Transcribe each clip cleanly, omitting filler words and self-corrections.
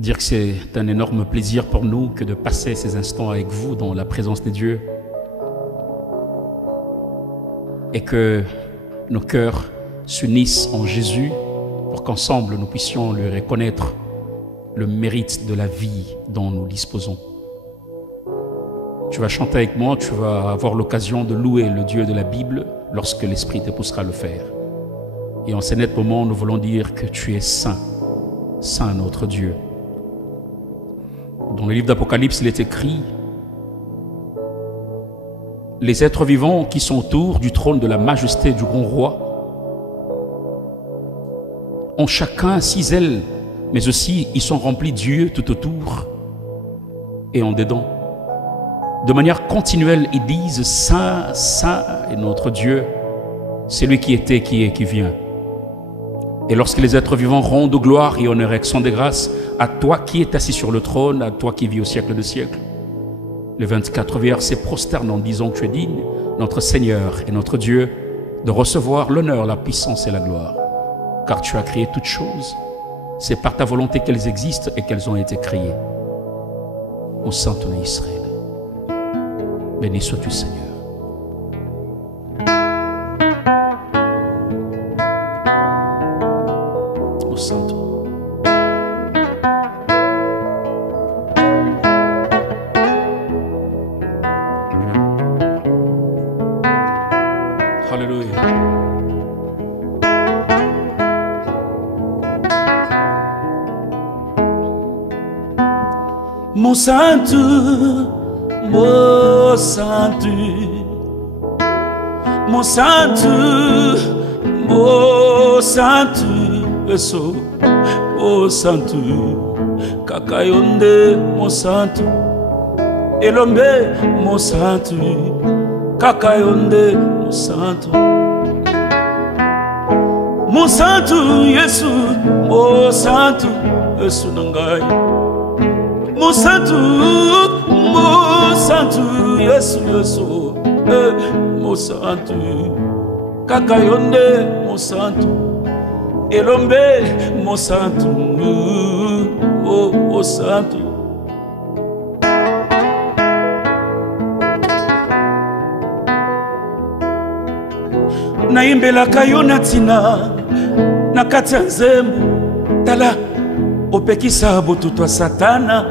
dire que c'est un énorme plaisir pour nous que de passer ces instants avec vous dans la présence de Dieu et que nos cœurs s'unissent en Jésus pour qu'ensemble nous puissions lui reconnaître le mérite de la vie dont nous disposons. Tu vas chanter avec moi, tu vas avoir l'occasion de louer le Dieu de la Bible lorsque l'Esprit te poussera à le faire. Et en ces nets moments, nous voulons dire que tu es saint, saint notre Dieu. Dans le livre d'Apocalypse, il est écrit: les êtres vivants qui sont autour du trône de la majesté du grand roi ont chacun 6 ailes, mais aussi ils sont remplis d'yeux tout autour et en dedans. De manière continuelle, ils disent: Saint, Saint est notre Dieu, c'est lui qui était, qui est, qui vient. Et lorsque les êtres vivants rendent gloire et honneur et action de grâce à toi qui es assis sur le trône, à toi qui vis au siècle de siècles, les 24 versets prosternent en disant que tu es digne, notre Seigneur et notre Dieu, de recevoir l'honneur, la puissance et la gloire. Car tu as créé toutes choses. C'est par ta volonté qu'elles existent et qu'elles ont été créées. Ô Saint ton Israël, béni sois-tu, Seigneur. Ô Saint. Alléluia. Mon santo, mon santo, mon santo, mon santo, eso, mon santo, kakayonde, mon santo, elombe, mon santo, kakayonde, mon santo, mon santo, yesu, mon santo, yesu nangai. Mon santo, Yesu, Yesu, mon santo, kakayonde, mon santo, elombe, mon santo, oh, oh santo. Naimbela kayona tina, nakati ya nzembo, tala, opekisa botuto satana,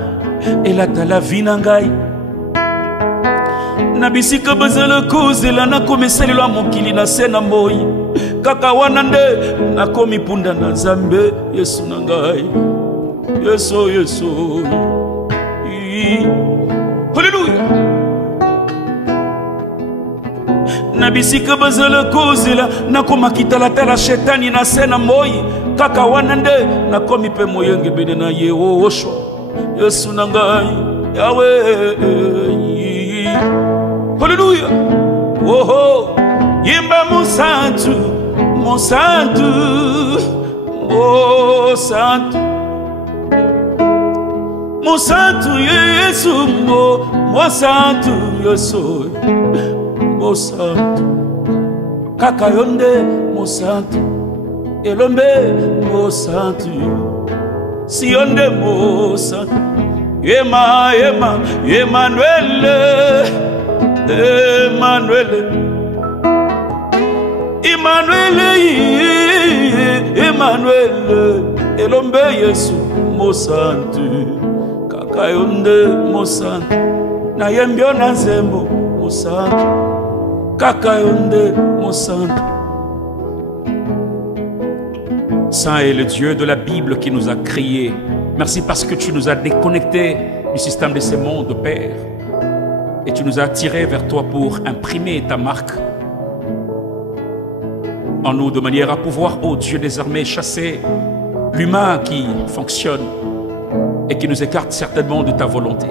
elata la vie na ngai na bisika bazala kozela nakomesalelwa mokili na se na moi kaka wana nde nakomi punda na Nzambe Yesu na ngai Yesu Yesu Haleluya na bisika bazala kozela nakoma kitalatala shetani na se na moi kaka wana nde nakomi pe moyenge bene na ye osho Yesu nangai Yahweh. Hallelujah. Oh oh. Yimba mon santo, mon santo, mon santo, mon santo Yesu, mon santo Yesu, mon santo. Kakayonde mon santo, elombe mon santo. Sionde mo santo, Ema, Ema, Emmanuel, Emmanuel, Emmanuel, Emmanuel, elombe Yesu mo santo, kakayonde mo santo, na yembio na nzembo mo santo, kakayonde mo santo. Saint est le Dieu de la Bible qui nous a créés. Merci parce que tu nous as déconnectés du système de ce monde, Père. Et tu nous as attirés vers toi pour imprimer ta marque en nous de manière à pouvoir, ô Dieu des armées, chasser l'humain qui fonctionne et qui nous écarte certainement de ta volonté.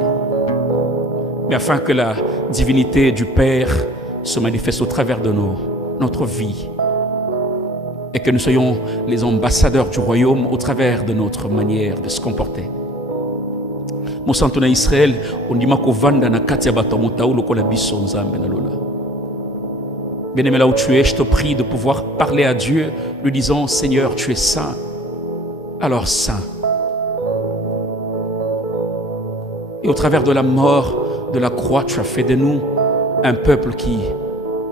Mais afin que la divinité du Père se manifeste au travers de notre vie. Et que nous soyons les ambassadeurs du royaume au travers de notre manière de se comporter. Mon santo na Israël, on dit mako vanda na kati ya bato mutaulu kola biso nzambe na lola. Bien-aimé, là où tu es, je te prie de pouvoir parler à Dieu, lui disant: Seigneur, tu es saint. Alors saint. Et au travers de la mort de la croix, tu as fait de nous un peuple qui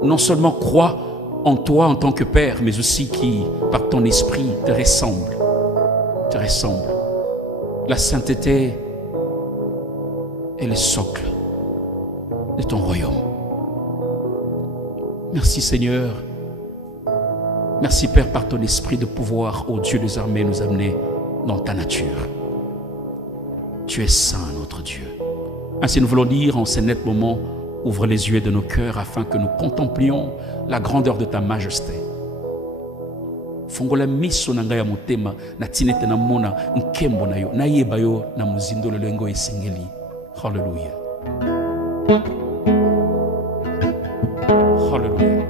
non seulement croit en toi en tant que Père, mais aussi qui, par ton esprit, te ressemble. Te ressemble. La sainteté est le socle de ton royaume. Merci Seigneur. Merci Père par ton esprit de pouvoir, ô Dieu des armées, nous amener dans ta nature. Tu es saint, notre Dieu. Ainsi nous voulons dire en ces nets moments, ouvre les yeux de nos cœurs afin que nous contemplions la grandeur de ta majesté. Fongola miso na ngai ya motema na tinete na mona nkembo na yo na yeba yo na muzindolo lengo esengeli. Hallelujah. Hallelujah.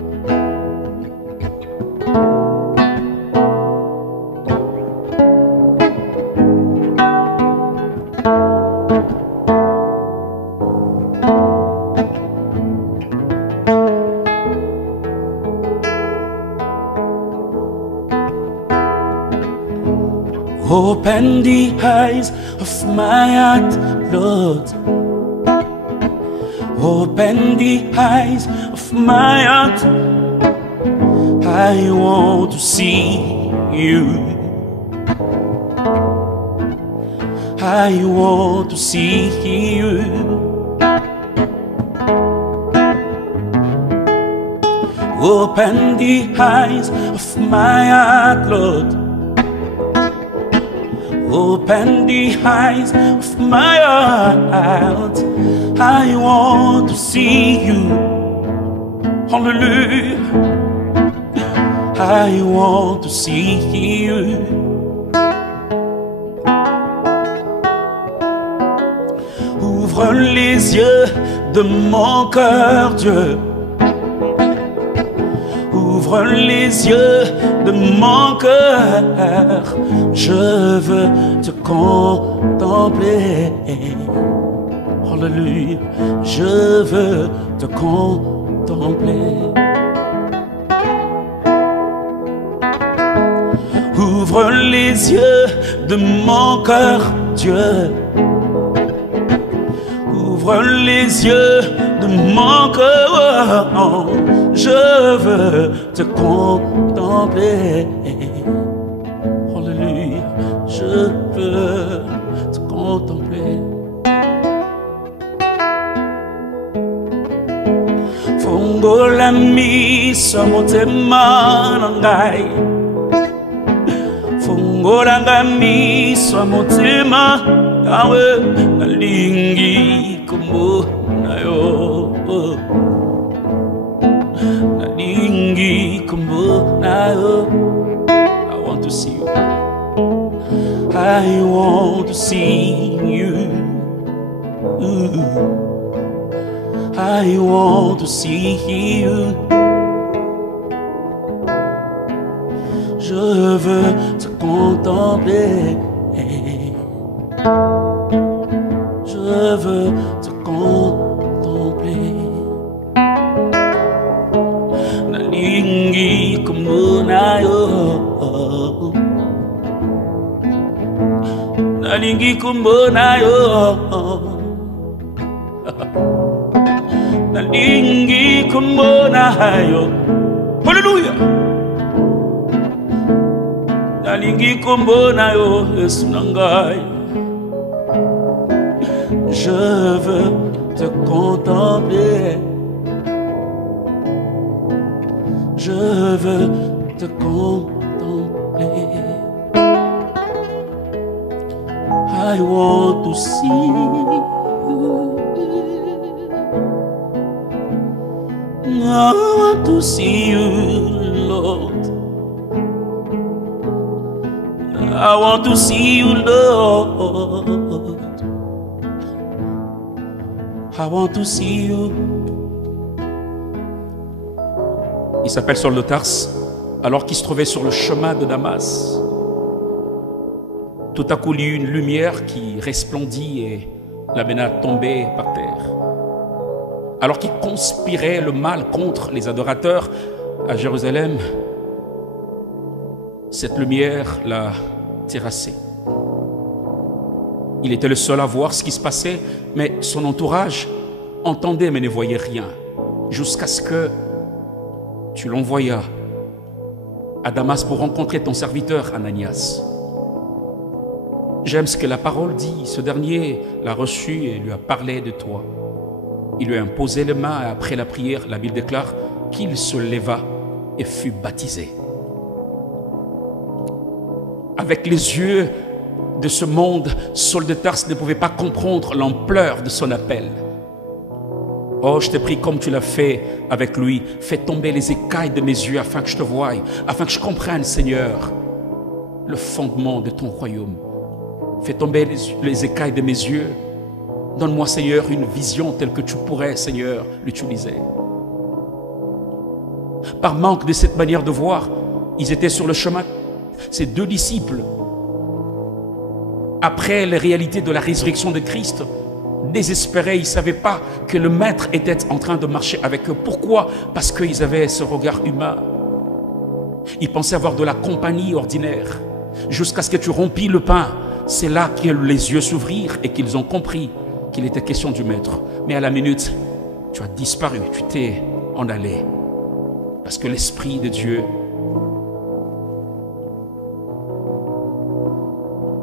Open the eyes of my heart, Lord. Open the eyes of my heart. I want to see you. I want to see you. Open the eyes of my heart, Lord. Open the eyes of my heart. I want to see you. Hallelujah. I want to see you. Ouvre les yeux de mon cœur, Dieu. Ouvre les yeux de mon cœur, je veux te contempler. Alléluia, je veux te contempler. Ouvre les yeux de mon cœur, Dieu. Ouvre les yeux de mon cœur, je veux te contempler. Alléluia, je veux te contempler. Fongola miso motema nangai. Fongola miso motema yawe nalingi kumo nayo. Nalingi kumo nayo. I want to see you. I want to see you. I want to see you. Je veux te contempler. Je veux te contempler. Nalingi kumunayo. Nalingi kumunayo. Nalingi kumunayo. Hallelujah. Nalingi kumunayo. Esunangai. Je veux te contempler. Je veux te contempler. I want to see you. I want to see you, Lord. I want to see you, Lord. I want to see you. Il s'appelle Saul de Tarse, alors qu'il se trouvait sur le chemin de Damas. Tout à coup, il y eut une lumière qui resplendit et l'amena à tomber par terre. Alors qu'il conspirait le mal contre les adorateurs à Jérusalem, cette lumière l'a terrassé. Il était le seul à voir ce qui se passait, mais son entourage entendait mais ne voyait rien. Jusqu'à ce que tu l'envoyas à Damas pour rencontrer ton serviteur Ananias. J'aime ce que la parole dit. Ce dernier l'a reçu et lui a parlé de toi. Il lui a imposé les mains et après la prière, la Bible déclare qu'il se leva et fut baptisé. Avec les yeux de ce monde, Saul de Tarse ne pouvait pas comprendre l'ampleur de son appel. Oh, je te prie comme tu l'as fait avec lui. Fais tomber les écailles de mes yeux afin que je te voie, afin que je comprenne, Seigneur, le fondement de ton royaume. Fais tomber les écailles de mes yeux. Donne-moi, Seigneur, une vision telle que tu pourrais, Seigneur, l'utiliser. Par manque de cette manière de voir, ils étaient sur le chemin. Ces deux disciples, après les réalités de la résurrection de Christ, désespérés, ils ne savaient pas que le Maître était en train de marcher avec eux. Pourquoi? Parce qu'ils avaient ce regard humain. Ils pensaient avoir de la compagnie ordinaire. Jusqu'à ce que tu rompis le pain, c'est là que les yeux s'ouvrirent et qu'ils ont compris qu'il était question du Maître. Mais à la minute, tu as disparu, tu t'es en allé. Parce que l'Esprit de Dieu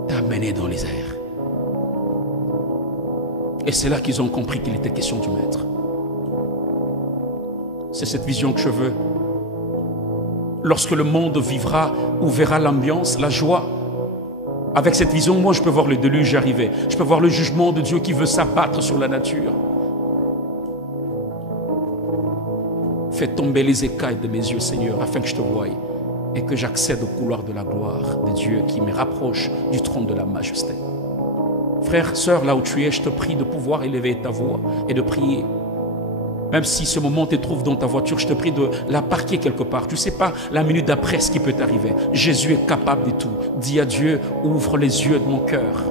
t'a mené dans les airs. Et c'est là qu'ils ont compris qu'il était question du Maître. C'est cette vision que je veux. Lorsque le monde vivra ou verra l'ambiance, la joie, avec cette vision, moi je peux voir le déluge arriver. Je peux voir le jugement de Dieu qui veut s'abattre sur la nature. Fais tomber les écailles de mes yeux, Seigneur, afin que je te voie et que j'accède au couloir de la gloire de Dieu qui me rapproche du trône de la majesté. Frère, sœur, là où tu es, je te prie de pouvoir élever ta voix et de prier. Même si ce moment te trouve dans ta voiture, je te prie de la parquer quelque part. Tu ne sais pas la minute d'après ce qui peut t'arriver. Jésus est capable de tout. Dis à Dieu, ouvre les yeux de mon cœur.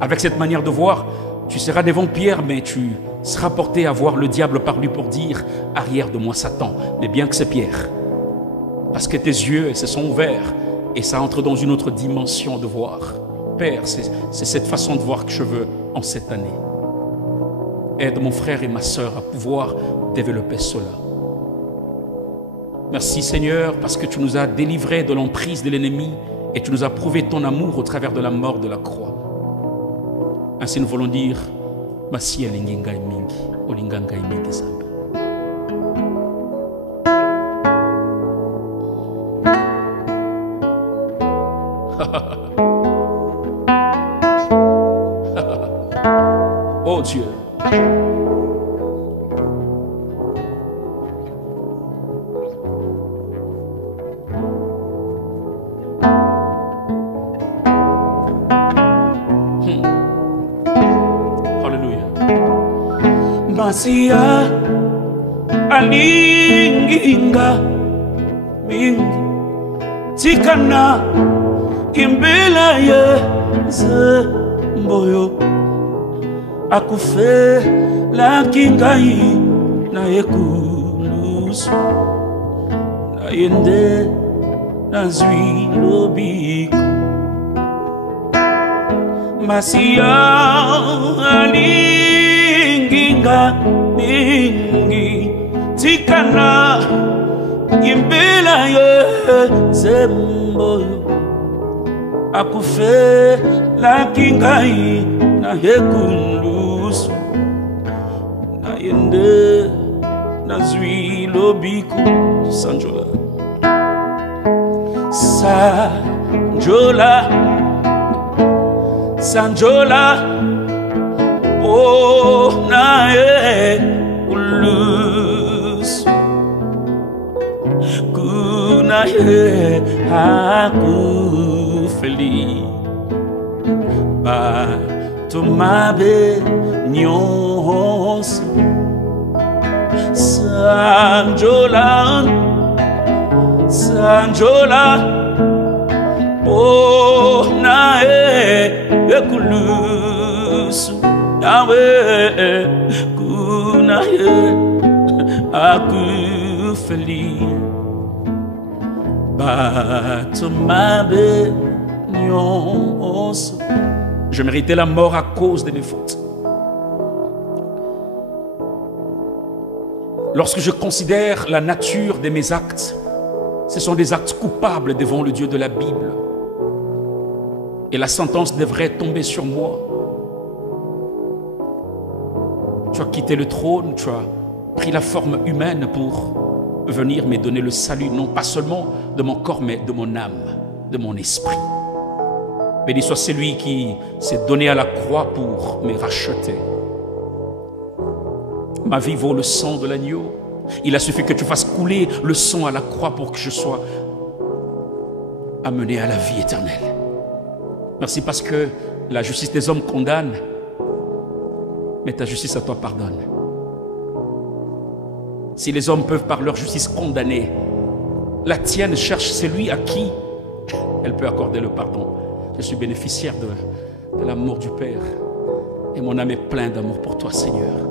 Avec cette manière de voir, tu seras devant Pierre, mais tu seras porté à voir le diable par lui pour dire, arrière de moi Satan. Mais bien que c'est Pierre. Parce que tes yeux se sont ouverts et ça entre dans une autre dimension de voir. Père, c'est cette façon de voir que je veux en cette année. Aide mon frère et ma sœur à pouvoir développer cela. Merci Seigneur parce que tu nous as délivrés de l'emprise de l'ennemi et tu nous as prouvé ton amour au travers de la mort de la croix. Ainsi nous voulons dire, Masi alingingai mingi, olingangai mingi zambi. Oh Dieu. Alléluia. Masia alinginga mingi tikana imbela ye mboyo akufe la kingai na ekulusu na yende na zwi lobiko masia alinginga mingi tikana imbela ye zemboyo akufe la kingai na ekulusu na yende na zwi lobiko sanjola sanjola sanjola oh na ekulusu kuna ye akufeli ba tomabe nyonso sanjola sanjola oh na ekulusu nawe kuna ye akufeli ba tomabe nyonso Je méritais la mort à cause de mes fautes. Lorsque je considère la nature de mes actes, ce sont des actes coupables devant le Dieu de la Bible. Et la sentence devrait tomber sur moi. Tu as quitté le trône, tu as pris la forme humaine pour venir me donner le salut, non pas seulement de mon corps, mais de mon âme, de mon esprit. Béni soit celui qui s'est donné à la croix pour me racheter. Ma vie vaut le sang de l'agneau. Il a suffi que tu fasses couler le sang à la croix pour que je sois amené à la vie éternelle. Merci parce que la justice des hommes condamne, mais ta justice à toi pardonne. Si les hommes peuvent par leur justice condamner, la tienne cherche celui à qui elle peut accorder le pardon. Je suis bénéficiaire de l'amour du Père et mon âme est pleine d'amour pour toi, Seigneur.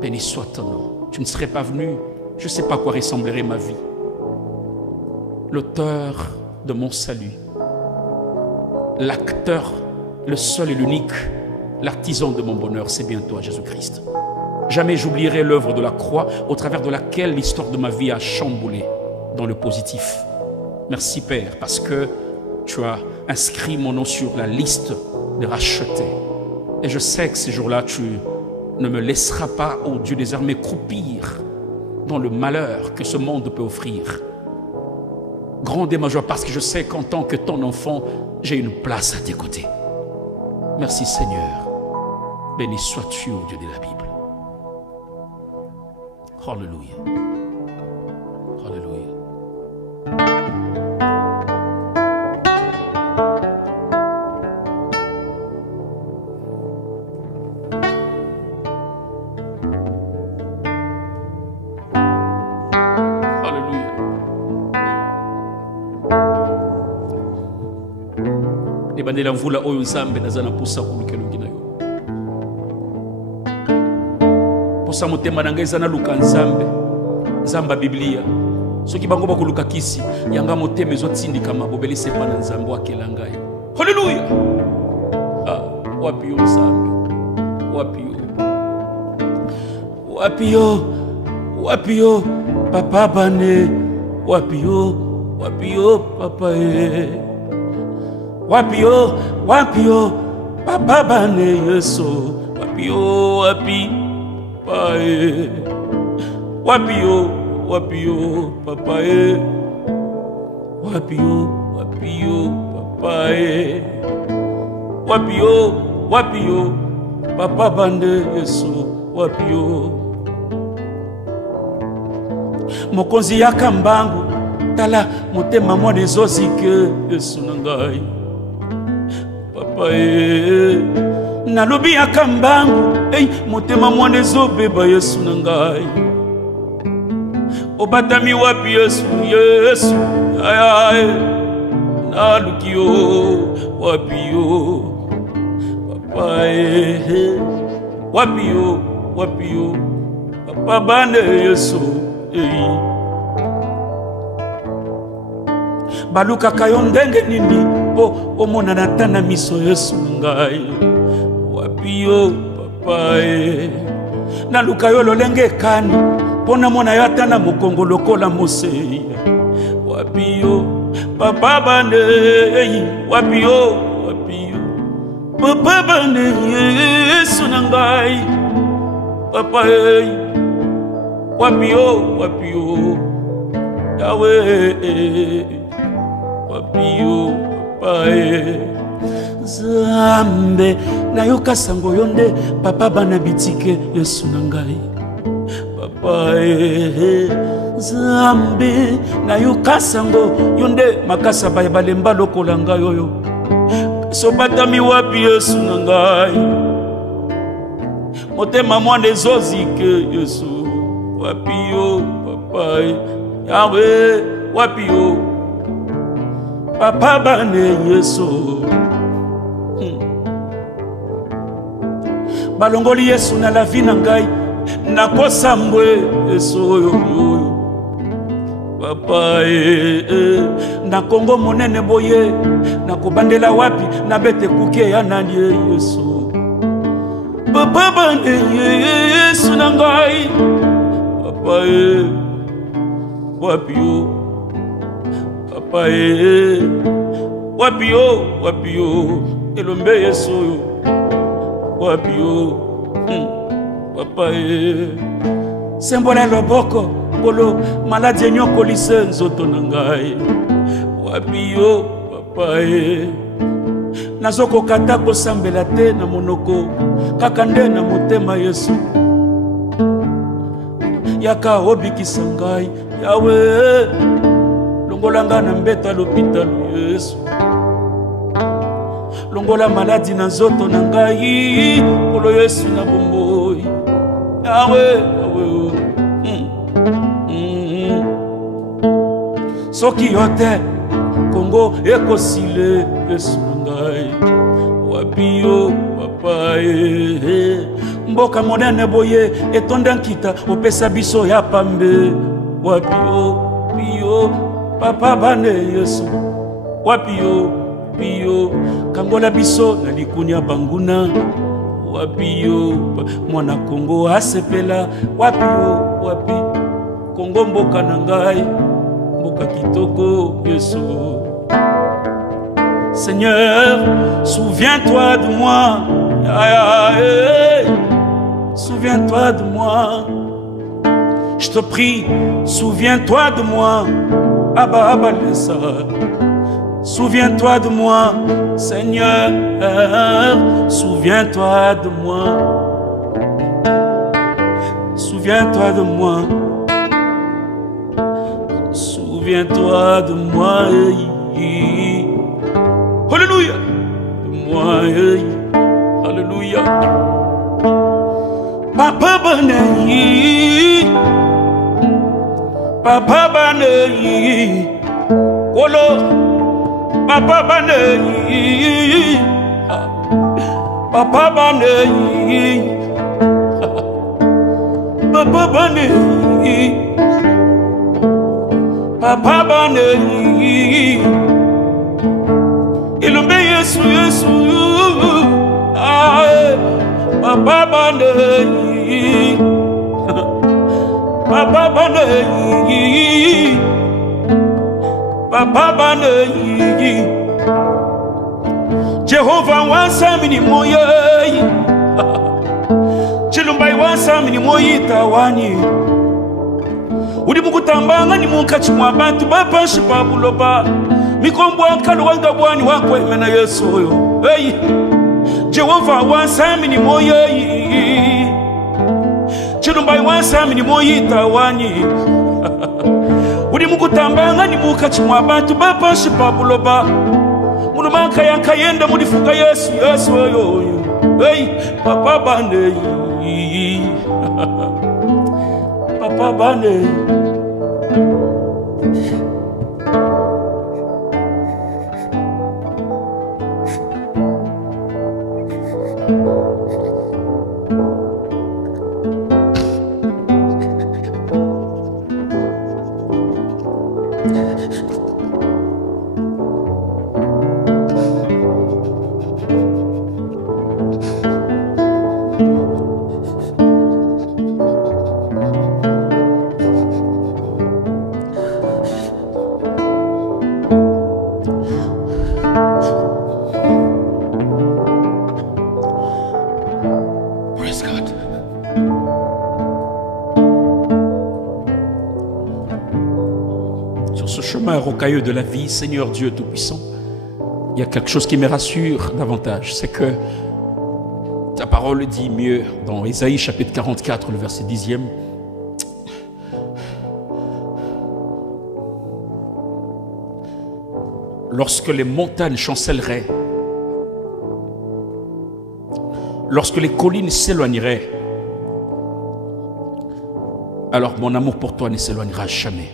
Béni soit ton nom. Tu ne serais pas venu, je ne sais pas à quoi ressemblerait ma vie. L'auteur de mon salut, l'acteur, le seul et l'unique, l'artisan de mon bonheur, c'est bien toi, Jésus-Christ. Jamais j'oublierai l'œuvre de la croix au travers de laquelle l'histoire de ma vie a chamboulé dans le positif. Merci Père, parce que tu as inscrit mon nom sur la liste des rachetés. Et je sais que ces jours-là, tu ne me laisseras pas, ô Dieu des armées, croupir dans le malheur que ce monde peut offrir. Grande est ma joie parce que je sais qu'en tant que ton enfant, j'ai une place à tes côtés. Merci Seigneur. Béni sois-tu, ô Dieu de la Bible. Alléluia. Alléluia. Bandela mvula oyo nzambe nazana posa kulukelungi na yo. Posa motema na ngai ezana luka nzambe. Nzamba Biblia. Soki bango bakoluka kisi yanga motema ezotindika mabobeli sepa na nzambe wakela ngai. Haleluya. Ah, wapi yo nzambe? Wapi yo? Wapi yo? Wapi yo? Papa bane. Wapi yo? Wapi yo papa Wapi yo, papa bane Yesu. Wapi yo, wapi, pae. Wapi yo, papa Wapi yo, papa Wapi yo, papa bane Yesu. Wapi yo. Mokonzi ya kambangu, tala motema mwana ezozike Yesu nangai. Nalobi ya kambangu, motema mwana ezobeba Yesu nangai. Obatami wapi Yesu, Yesu, ay, naluki yo, wapi yo, papa wapi yo, papa bane Yesu, baluka kayo ndenge nini po omona natana miso Yesu ngai. Wapi yo papa naluka yo lolenge kani pona mona yo atana mokongo lokola Mose. Wapi yo papa bane wapi yo papa bane Yesu ngai. Papa wapi yo Yahweh. Wapi yo papa Zambe na yo kasango yonde papa bana bitike Yesu nangai. Papa Zambe na yo kasango yonde makasa baye balemba lokola ngai oyo. So batami wapi Yesu nangai. Motema mwana ezozike Yesu. Wapi yo papa Yahweh. Wapi yo papa bane Yesu. Balongoli Yesu na la vie na ngai nakosa mbwe Yesu oyo. Papa na Kongo monene boye nakobandela wapi nabete kuke ya nani Yesu. Papa bane Yesu nangai. Papa wapio. Papa wapio. Elombe Yesu wapio. Papa sembola loboko kolo maladie nyoko lisenzo tonangai. Wapio papa nazoko kata ko sambela te na monoko kakande na motema Yesu. Yaka obikisa ngai yawe longolanga na mbeta l'hôpital Yesu. Longola maladi na nzoto na ngai kolo Yesu na bomboi yawe soki yote Kongo ekosile Yesu ngai. Wapio papa mboka monene boye etonda nkita opesa biso ya pambe. Wapio pio papa bane Yesu. Wapio pio kangola biso na likunya banguna. Wapio mwana Kongo asepela. Wapio wapi Kongo mboka na ngai mboka kitoko Yesu. Seigneur, souviens-toi de moi. Souviens-toi de moi. Je te prie, souviens-toi de moi. Abba, Abba, Lessa. Souviens-toi de moi, Seigneur. Souviens-toi de moi. Souviens-toi de moi. Souviens-toi de moi. Alléluia. De moi. Alléluia. Papa Banei. Papa Banei. Kolo. Papa Banei. Papa Banei. Papa Banei. Papa Banei. Ilumbe Yesu Yesu. Papa Banei. Papa Banei. Papa Banei. Jehovah wansamini moye. Chilumbai wansamini moyi tawani. Udi mukutambanga ni munkati mwa bantu bapanshi pabuloba. Mikombwa nkalo wanga bwani wakwe mena Yesu oyo. Hey, Jehovah wansamini moye. Chilumbai wansamini moyi tawani. Udi mukutambanga ni munkati mwa bantu bapanshi pabuloba. Mulumaka yankayenda mulifuka Yesu Yesu oyo. Hey, Papa Banei. Papa Banei. Rocailleux de la vie, Seigneur Dieu Tout-Puissant, il y a quelque chose qui me rassure davantage, c'est que ta parole dit mieux dans Ésaïe chapitre 44, le verset 10e. Lorsque les montagnes chancelleraient, lorsque les collines s'éloigneraient, alors mon amour pour toi ne s'éloignera jamais.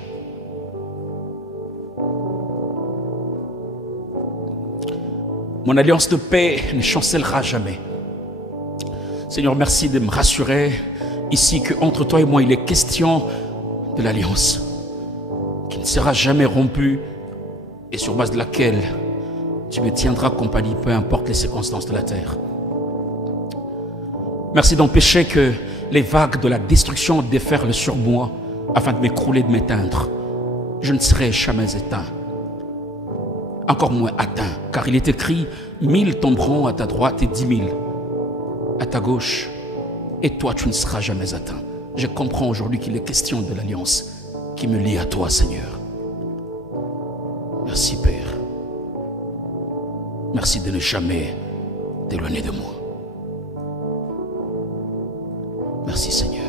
Mon alliance de paix ne chancellera jamais. Seigneur, merci de me rassurer ici qu'entre toi et moi, il est question de l'alliance qui ne sera jamais rompue et sur base de laquelle Tu me tiendras compagnie, peu importe les circonstances de la terre. Merci d'empêcher que les vagues de la destruction déferlent sur moi afin de m'écrouler, de m'éteindre. Je ne serai jamais éteint, encore moins atteint, car il est écrit, 1000 tomberont à ta droite et 10 000 à ta gauche, et toi tu ne seras jamais atteint. Je comprends aujourd'hui qu'il est question de l'alliance qui me lie à toi, Seigneur. Merci, Père. Merci de ne jamais t'éloigner de moi. Merci, Seigneur.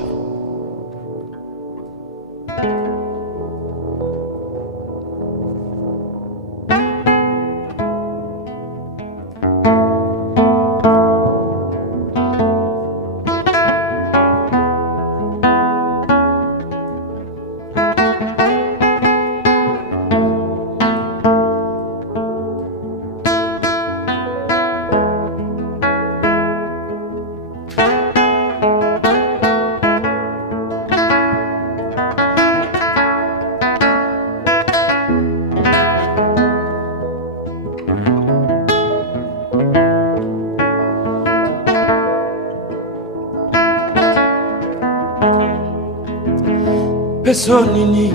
Peso nini,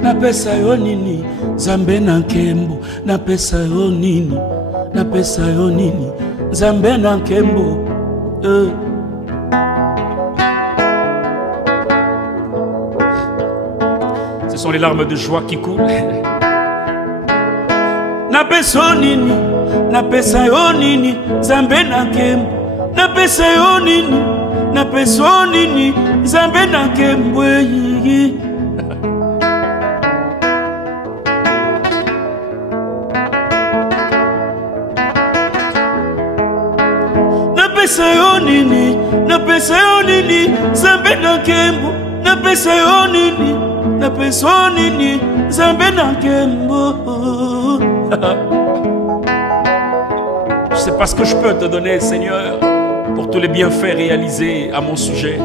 na pesa yo nini, Nzambe na nkembo, na pesa yo nini, na pesa yo nini, Nzambe na nkembo. Ce sont les larmes de joie qui coulent. Na peso nini, na pesa yo nini, Nzambe na nkembo, na pesa yo nini, na peso nini, Nzambe na nkembo. Na pesa yo nini, na pesa yo nini, Nzambe na nkembo, na pesa yo nini, na peso nini, Nzambe na nkembo. Je ne sais pas ce que je peux te donner, Seigneur, pour tous les bienfaits réalisés à mon sujet.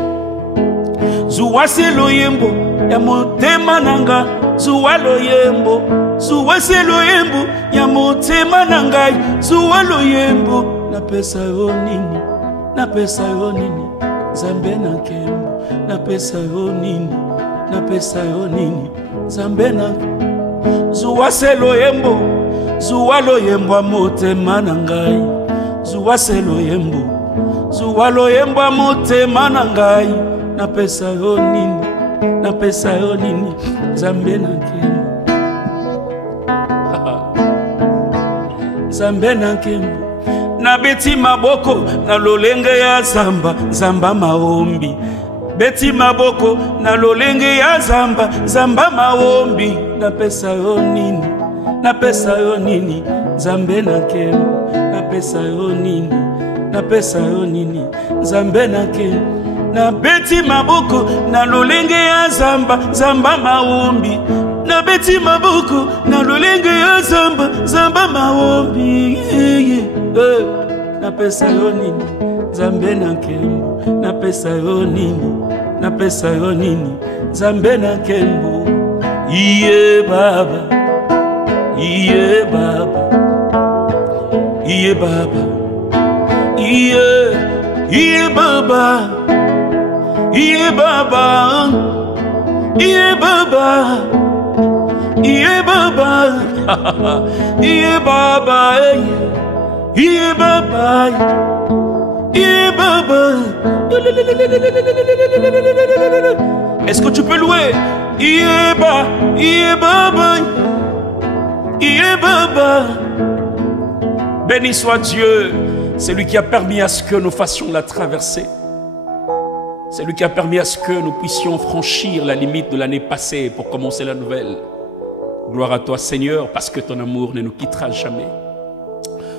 Zuwasi loyembo ya motema nanga, zuwa loyembo, zuwasi loyembo ya motema nanga, zuwa loyembo. Na pesa yo nini, na pesa yo nini, Nzambe na nkembo, na pesa yo nini, na pesa yo nini, Nzambe na zuwasi loyembo, zuwa loyembo ya motema nanga, zuwasi loyembo, zuwa loyembo ya motema nanga. Na pesa yo nini, na pesa yo nini, Nzambe na nkembo, Nzambe na nkembo. Na beti maboko na lolenge ya zamba, zamba maombi. Beti maboko na lolenge ya zamba, zamba maombi. Na pesa yo nini, na pesa yo nini, Nzambe na nkembo, na pesa yo nini, na pesa yo nini, Nzambe na nkembo. Na beti maboko na lolenge ya zamba, zamba maombi. Na beti maboko na lolenge ya zamba, zamba maombi. Na pesa yo nini, Nzambe na nkembo, na pesa yo nini, na pesa yo nini, Nzambe na nkembo. Iye Baba, iye Baba, iye Baba, iye Baba, iye Baba, iye Baba, iye Baba, iye Baba, iye Baba, iye Baba. Est-ce que tu peux louer? Iye Baba, iye Baba. Béni soit Dieu, c'est lui qui a permis à ce que nous fassions la traversée. C'est lui qui a permis à ce que nous puissions franchir la limite de l'année passée pour commencer la nouvelle. Gloire à toi, Seigneur, parce que ton amour ne nous quittera jamais.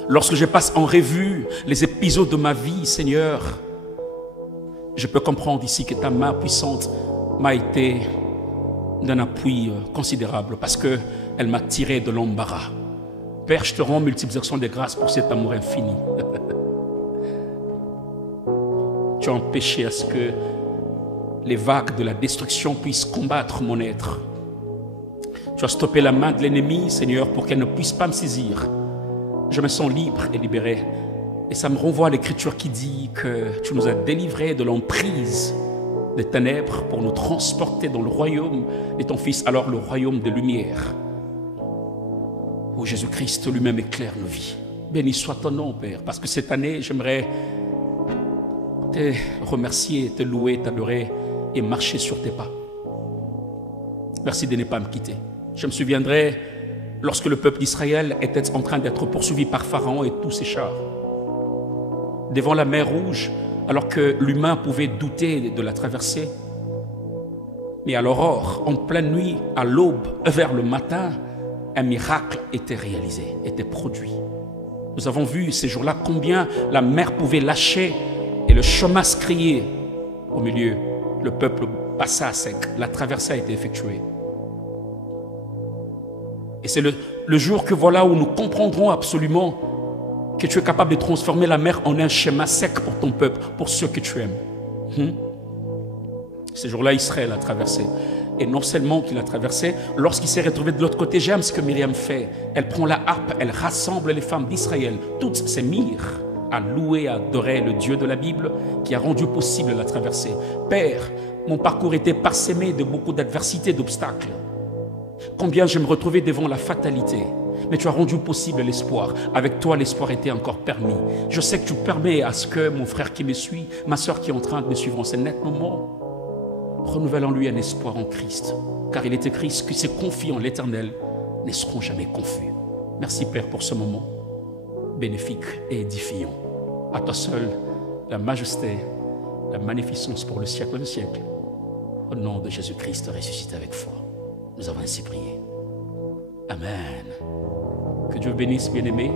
Lorsque je passe en revue les épisodes de ma vie, Seigneur, je peux comprendre ici que ta main puissante m'a été d'un appui considérable parce qu'elle m'a tiré de l'embarras. Père, je te rends multiples actions de grâce pour cet amour infini. Tu as empêché à ce que les vagues de la destruction puissent combattre mon être. Tu as stoppé la main de l'ennemi, Seigneur, pour qu'elle ne puisse pas me saisir. je me sens libre et libéré. Et ça me renvoie à l'écriture qui dit que tu nous as délivrés de l'emprise des ténèbres pour nous transporter dans le royaume de ton Fils, alors le royaume des lumières, où Jésus-Christ lui-même éclaire nos vies. Béni soit ton nom, Père, parce que cette année, j'aimerais te remercier, te louer, t'adorer et marcher sur tes pas. Merci de ne pas me quitter. Je me souviendrai lorsque le peuple d'Israël était en train d'être poursuivi par Pharaon et tous ses chars, devant la mer Rouge, alors que l'humain pouvait douter de la traversée. Mais à l'aurore, en pleine nuit, à l'aube, vers le matin, un miracle était réalisé, était produit. Nous avons vu ces jours-là combien la mer pouvait lâcher et le chemin se crier au milieu. Le peuple passa à sec, la traversée a été effectuée. Et c'est le jour que voilà où nous comprendrons absolument que tu es capable de transformer la mer en un schéma sec pour ton peuple, pour ceux que tu aimes. Ces jours-là, Israël a traversé. Et non seulement qu'il a traversé, lorsqu'il s'est retrouvé de l'autre côté, j'aime ce que Myriam fait. Elle prend la harpe, elle rassemble les femmes d'Israël, toutes ces myrrhes, à louer, à adorer le Dieu de la Bible qui a rendu possible la traversée. Père, mon parcours était parsemé de beaucoup d'adversités, d'obstacles. Combien je me retrouvais devant la fatalité. Mais tu as rendu possible l'espoir. Avec toi, l'espoir était encore permis. Je sais que tu permets à ce que mon frère qui me suit, ma soeur qui est en train de me suivre en ce net moment, renouvelle en lui un espoir en Christ. Car il est écrit que ceux qui confient en l'Éternel ne seront jamais confus. Merci Père pour ce moment bénéfique et édifiant. À toi seul, la majesté, la magnificence pour le siècle des siècles. Au nom de Jésus-Christ ressuscité avec foi. Nous avons ainsi prié. Amen. Que Dieu bénisse, bien-aimés,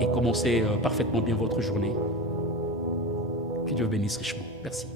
et commencez parfaitement bien votre journée. Que Dieu bénisse richement. Merci.